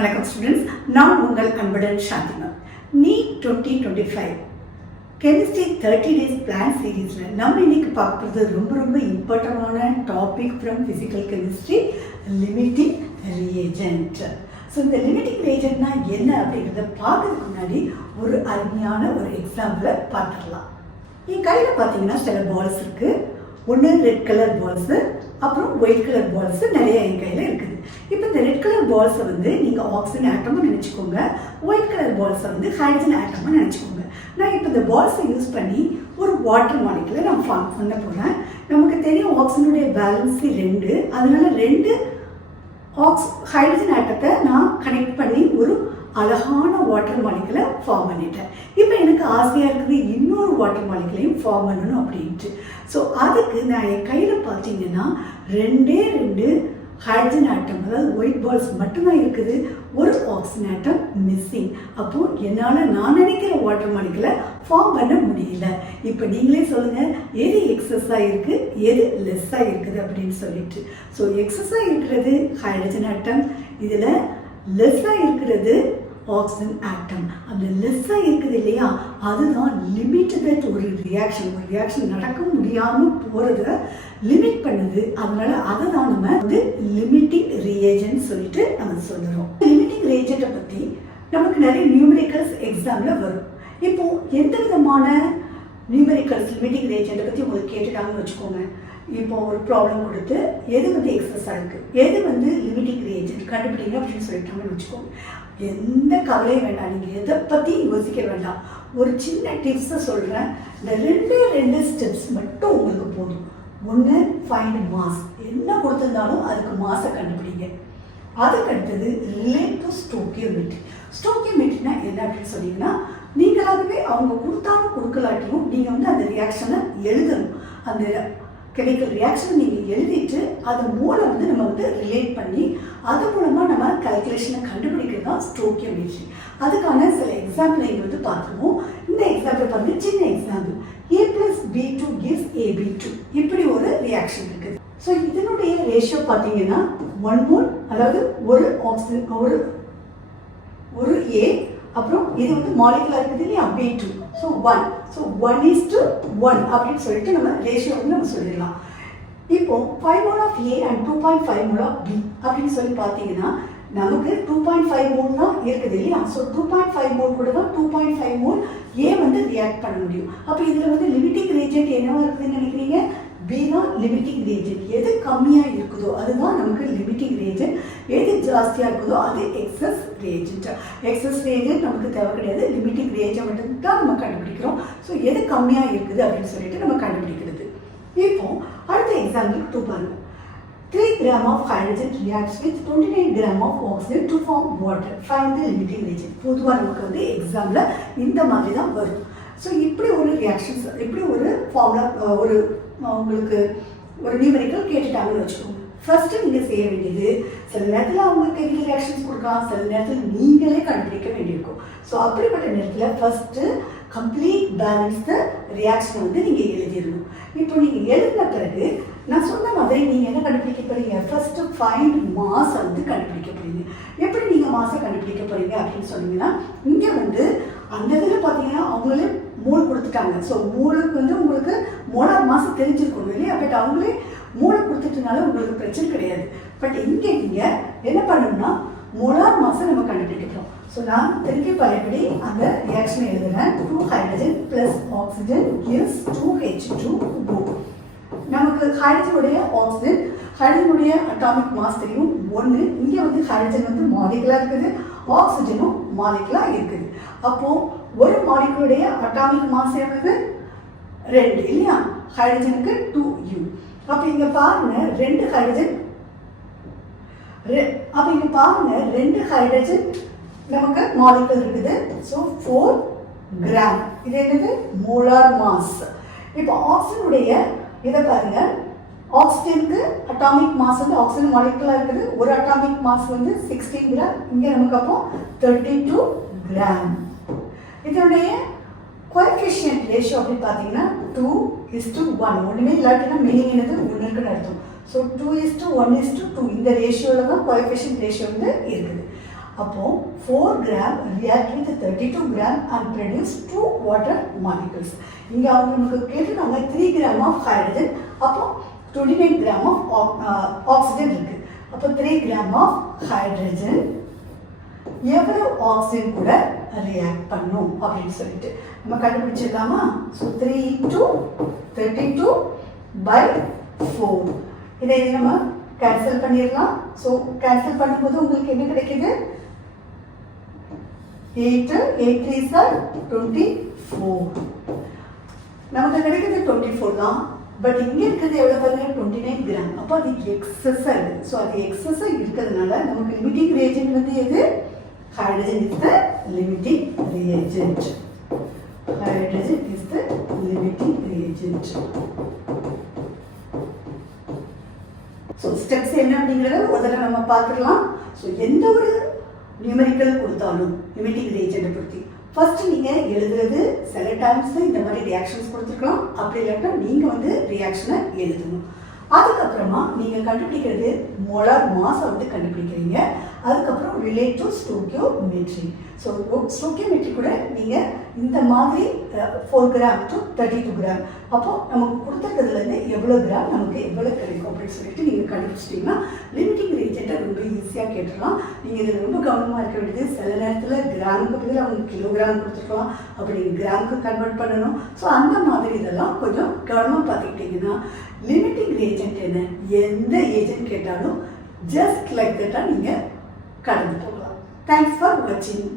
வணக்கம் ஸ்டூடெண்ட்ஸ், நான் உங்கள் அன்புடன் சாந்திமா. நீட் 2025 கெமிஸ்ட்ரி 30 டேஸ் பிளான் சீரீஸில் நம்ம இன்னைக்கு பார்க்குறது ரொம்ப இம்பார்ட்டண்டான topic from physical chemistry, limiting reagent. So இந்த லிமிட்டிங் ரியேஜென்ட்னா என்ன அப்படிங்கிறத பார்க்கறதுக்கு முன்னாடி ஒரு அருமையான ஒரு எக்ஸாம்பிளை பார்த்துடலாம். என் கையில் பார்த்தீங்கன்னா சில பால்ஸ் இருக்குது. ஒன்று ரெட் கலர் பால்ஸு, அப்புறம் ஒயிட் கலர் பால்ஸு நிறைய என் கையில் இருக்குது. இப்போ இந்த ரெட் கலர் பால்ஸை வந்து நீங்கள் ஆக்சிஜன் ஆட்டமாக நினச்சிக்கோங்க, ஒயிட் கலர் பால்ஸை வந்து ஹைட்ரஜன் ஆட்டமாக நினச்சிக்கோங்க. நான் இப்போ இந்த பால்ஸை யூஸ் பண்ணி ஒரு வாட்டர் மாலிகுலை நான் ஃபார்ம் பண்ண போகிறேன். நமக்கு தெரியும் ஆக்சிஜனுடைய பேலன்ஸு 2, அதனால 2 ஹைட்ரஜன் ஆட்டத்தை நான் கனெக்ட் பண்ணி ஒரு அழகான வாட்டர் மாலிகுலை ஃபார்ம் பண்ணிட்டேன். இப்போ எனக்கு ஆசையாக இருக்குது இன்னொரு வாட்டர் மாலிகுலையும் ஃபார்ம் பண்ணணும் அப்படின்ட்டு. ஸோ அதுக்கு நான் என் கையில் பார்த்தீங்கன்னா 2 ஹைட்ரஜன் ஆட்டம், அதாவது ஒயிட் பால்ஸ் மட்டும்தான் இருக்குது, ஒரு ஆக்சிஜன் ஆட்டம் மிஸ்ஸிங். அப்போது என்னால் நான் நினைக்கிற வாட்டர் மாலிகுலை ஃபார்ம் பண்ண முடியல. இப்போ நீங்களே சொல்லுங்கள், எது எக்ஸஸாக இருக்குது, எது லெஸ்ஸாக இருக்குது அப்படின்னு சொல்லிட்டு. ஸோ எக்ஸஸாக இருக்கிறது ஹைட்ரஜன் ஆட்டம், இதில் லெஸ்ஸாக இருக்கிறது ஆக்சிஜன் ஆட்டம். அந்த லெஸ்ஸாக இருக்குது இல்லையா, அதுதான் லிமிட்டட் ஒரு ரியாக்ஷன் நடக்க முடியாமல் போகிறத லிமிட் பண்ணுது. அதனால அதை தான் நம்ம வந்து லிமிட்டிங் ரியேஜென்ட் சொல்லிட்டு நம்ம சொல்லுறோம். லிமிட்டிங் ரியேஜென்ட்டை பற்றி நமக்கு நிறைய நியூமெரிக்கல்ஸ் எக்ஸாமில் வரும். இப்போ எந்த விதமான நியூமெரிக்கல்ஸ் லிமிட்டிங் ரியேஜென்ட்டை பற்றி உங்களுக்கு கேட்டுட்டாங்கன்னு வச்சுக்கோங்க. இப்போ ஒரு ப்ராப்ளம் கொடுத்து எது வந்து எக்ஸஸாக இருக்குது, எது வந்து லிமிட்டிங் ரியேஜென்ட் கண்டுபிடிங்க அப்படின்னு சொல்லிட்டாங்கன்னு வச்சுக்கோங்க. எந்த கவலையும் வேண்டாம், நீங்கள் எதை பற்றியும் யோசிக்க வேண்டாம். ஒரு சின்ன டிப்ஸை சொல்கிறேன். இந்த ரெண்டு ஸ்டெப்ஸ் மட்டும் உங்களுக்கு போதும். ஒன்று, ஃபைண்ட் மாஸ். என்ன கொடுத்துருந்தாலும் அதுக்கு மாஸை கண்டுபிடிங்க. அதுக்கு அடுத்தது ரிலேட் டு ஸ்டோக்கியோமெட்ரி. ஸ்டோக்கியோமெட்ரினா என்ன அப்படின்னு சொன்னீங்கன்னா, நீங்களாகவே அவங்க கொடுத்தாலும் கொடுக்கலாட்டியும் நீங்கள் வந்து அந்த ரியாக்ஷனை எழுதணும். அந்த கெமிக்கல் ரியாக்ஷன் நீங்கள் எழுதிட்டு அதை மூலம் வந்து நம்ம வந்து ரிலேட் பண்ணி அது மூலமாக நம்ம கால்குலேஷனை கண்டுபிடிக்கிறது தான் ஸ்டோக்கியோமெட்ரி. அதுக்கான சில எக்ஸாம்பிள் இங்கே வந்து பார்த்துருவோம். இந்த எக்ஸாம்பிள் பார்த்து சின்ன example, A + B2 gives AB2. இப்படி ஒரு ரியாக்ஷன் இருக்குது. ஸோ இதனுடைய ரேஷியோ பார்த்தீங்கன்னா 1 மோல், அதாவது ஒரு ஆக்சிஜன் ஒரு A, அப்புறம் இது வந்து மாலிகுலர் இருக்குது இல்லையா, B2. ஸோ 1. ஸோ 1:1 அப்படின்னு சொல்லிட்டு நம்ம ரேஷியோ வந்து நம்ம சொல்லிடலாம். இப்போ 5 mole of A and 2.5 mole of B அப்படின்னு சொல்லி பார்த்தீங்கன்னா நமக்கு 2.5 மோல் தான் இருக்குது இல்லையா. ஸோ 2.5 மோல் கூட தான் 2.5 மோல் A வந்து ரியாக்ட் பண்ண முடியும். அப்போ இதில் வந்து லிமிட்டிங் ரியேஜென்ட் என்னவா இருக்குதுன்னு நினைக்கிறீங்க? B தான் லிமிட்டிங் ரியேஜென்ட். எது கம்மியாக இருக்குதோ அதுதான் நமக்கு லிமிட்டிங் ரியேஜென்ட், எது ஜாஸ்தியாக இருக்குதோ அது எக்ஸஸ் ரியேஜென்ட். எக்ஸஸ் ரியேஜென்ட் நமக்கு தேவை கிடையாது, லிமிட்டிங் ரியேஜென்ட் மட்டும் தான் நம்ம கண்டுபிடிக்கிறோம். ஸோ எது கம்மியாக இருக்குது அப்படின்னு சொல்லிட்டு நம்ம கண்டுபிடிக்கிறது. இப்போ அடுத்த எக்ஸாம்பிளுக்கு 2 பாருங்க. 3 grams of hydrogen reacts with 29 grams of oxygen to form water. Find the limiting reagent. பொதுவாக நமக்கு வந்து எக்ஸாமில் இந்த மாதிரி தான் வரும். ஸோ இப்படி ஒரு ரியாக்ஷன்ஸ், இப்படி ஒரு ஃபார்முலா, ஒரு உங்களுக்கு ஒரு நியூமெரிக்கல் கேட்டுட்டாங்கன்னு வச்சுக்கோங்க. ஃபர்ஸ்ட்டு நீங்கள் செய்ய வேண்டியது, சில நேரத்தில் அவங்க கெமிக்கல் ரியாக்ஷன்ஸ் கொடுக்கலாம், சில நேரத்தில் நீங்களே கண்டுபிடிக்க வேண்டியிருக்கும். ஸோ அப்படிப்பட்ட நேரத்தில் ஃபர்ஸ்ட்டு கம்ப்ளீட் பேலன்ஸ்டு ரியாக்ஷனை வந்து நீங்கள் எழுதிடணும். இப்போ நீங்கள் எழுதின பிறகு நான் சொன்ன மாதிரி நீங்கள் என்ன கண்டுபிடிக்க போகிறீங்க? ஃபர்ஸ்ட்டு ஃபைண்ட் மாஸை வந்து கண்டுபிடிக்க போகிறீங்க. எப்படி நீங்கள் மாஸை கண்டுபிடிக்க போகிறீங்க அப்படின்னு சொன்னீங்கன்னா, இங்கே வந்து அந்த இதில் பார்த்தீங்கன்னா அவங்களே மோல் கொடுத்துட்டாங்க. ஸோ மோலுக்கு வந்து உங்களுக்கு மோலார் மாசம் தெரிஞ்சிருக்கணும் இல்லையா. பட் அவங்களே மூளை கொடுத்துட்டனால உங்களுக்கு பிரச்சனை கிடையாது. பட் இங்கே நீங்கள் என்ன பண்ணணும்னா மோலார் மாசை நம்ம கண்டுபிடிக்கிறோம். ஸோ நான் திருப்பி பழையபடி அந்த ரியாக்ஷனை எழுதுறேன். 2 ஹைட்ரஜன் + ஆக்சிஜன் gives 2H2O. நமக்கு ஹைட்ரஜனுடைய ஹைட்ரஜனுடைய அட்டாமிக் மாஸ் தெரியும் 1. இங்கே வந்து ஹைட்ரஜன் வந்து மாலிகுலாக இருக்குது, ஆக்சிஜனும் மாலிகுலாக இருக்குது. அப்போது ஒரு மாலிகுலுடைய அட்டாமிக் மாஸ் எவ்வளவு? 2 இல்லையா. ஹைட்ரஜனுக்கு 2U. அப்போ இங்கே பாருங்க 2 ஹைட்ரஜன், அப்போ இங்கே பாருங்க 2 ஹைட்ரஜன் நமக்கு மாலிகுல் இருக்குது. So 4 gram. இது என்னது? Molar mass. இப்போ ஆக்சிஜனுடைய இதை பாருங்க, ஆக்சிஜனுக்கு அட்டாமிக் மாஸ் வந்து ஆக்சிஜன் மாலிகுலாக இருக்குது, ஒரு அட்டாமிக் மாஸ் வந்து 16 கிராம். இங்கே நமக்கு அப்போ 32 கிராம். இதனுடைய கோஎஃபிஷியன்ட் ரேஷியோ அப்படின்னு பார்த்தீங்கன்னா 2:1. ஒன்றுமே இல்லாட்டினா மீனிங் என்னது? 1க்குன்னு அர்த்தம். ஸோ 2:1:2 இந்த ரேஷியோவில் தான் கோஎஃபிஷியன்ட் ரேஷியோ வந்து இருக்குது. அப்போ 4 gram react with 32 gram and produce 2 water molecules. இங்க அவங்க நமக்கு கேட்டிருக்காங்க 3 gram of hydrogen, அப்போ 29 gram of oxygen இருக்கு. அப்போ 3 gram of hydrogen எவ்வளவு ஆக்சிஜன் கூட ரியாக்ட் பண்ணும் அப்படின்னு சொல்லிட்டு நம்ம கண்டுபிடிச்சிடலாமா? So 3 into 32 by 4. இதை நம்ம கேன்சல் பண்ணிடலாம். ஸோ கேன்சல் பண்ணும்போது உங்களுக்கு என்ன கிடைக்குது? 8 3s are 24. நமக்கு கிடைக்கிறது 24 தான். பட் இங்கே இருக்கிறது எவ்வளோ பாருங்க? 29 கிராம். அப்போ அது எக்ஸஸாக இருக்குது. ஸோ அது எக்ஸஸாக இருக்கிறதுனால நமக்கு லிமிட்டிங் ரியேஜென்ட் வந்து எது? Hydrogen is the limiting reagent. Hydrogen is the limiting reagent. So steps என்ன அப்படிங்கறத ஒரு தடவை நம்ம பார்த்துக்கலாம். ஸோ எந்த ஒரு நியூமெரிக்கல் கொடுத்தாலும் லிமிட்டிங் ரியேஜென்ட்டை பற்றி ஃபர்ஸ்ட் நீங்கள் எழுதுறது சில டைம்ஸ் இந்த மாதிரி ரியாக்ஷன்ஸ் கொடுத்துருக்கலாம். அப்படி இல்லாட்டா நீங்கள் வந்து ரியாக்ஷனை எழுதணும். அதுக்கப்புறமா நீங்கள் கண்டுபிடிக்கிறது மோலார் மாஸை வந்து கண்டுபிடிக்கிறீங்க. அதுக்கப்புறம் ரிலேட்டிவ் ஸ்டோக்கியோமெட்ரி. ஸோ ஸ்டோக்கியோமெட்ரி கூட நீங்கள் இந்த மாதிரி 4 கிராம் டு 32 கிராம், அப்போ நமக்கு கொடுத்துருக்கிறதுலேருந்து எவ்வளோ கிராம் நமக்கு எவ்வளோ கிடைக்கும் அப்படின்னு சொல்லிட்டு நீங்கள் கண்டுபிடிச்சிட்டிங்கன்னா லிமிட்டிங் ரீஜென்ட்டை ரொம்ப ஈஸியாக கேட்டுடலாம். நீங்கள் இதில் ரொம்ப கவனமாக இருக்க வேண்டியது, சில நேரத்தில் கிராமுக்கு பதில் அவங்க கிலோகிராம் கொடுத்துருக்கலாம், அப்படி நீங்கள் கிராமுக்கு கன்வெர்ட் பண்ணணும். ஸோ அந்த மாதிரி இதெல்லாம் கொஞ்சம் கவனமாக பார்த்துக்கிட்டிங்கன்னா லிமிட்டிங் ரீஜென்ட் என்ன, எந்த ஏஜென்ட் கேட்டாலும் ஜஸ்ட் லைக் தட்டாக நீங்கள் கடந்து போகலாம். தேங்க்ஸ் ஃபார் வாட்சிங்.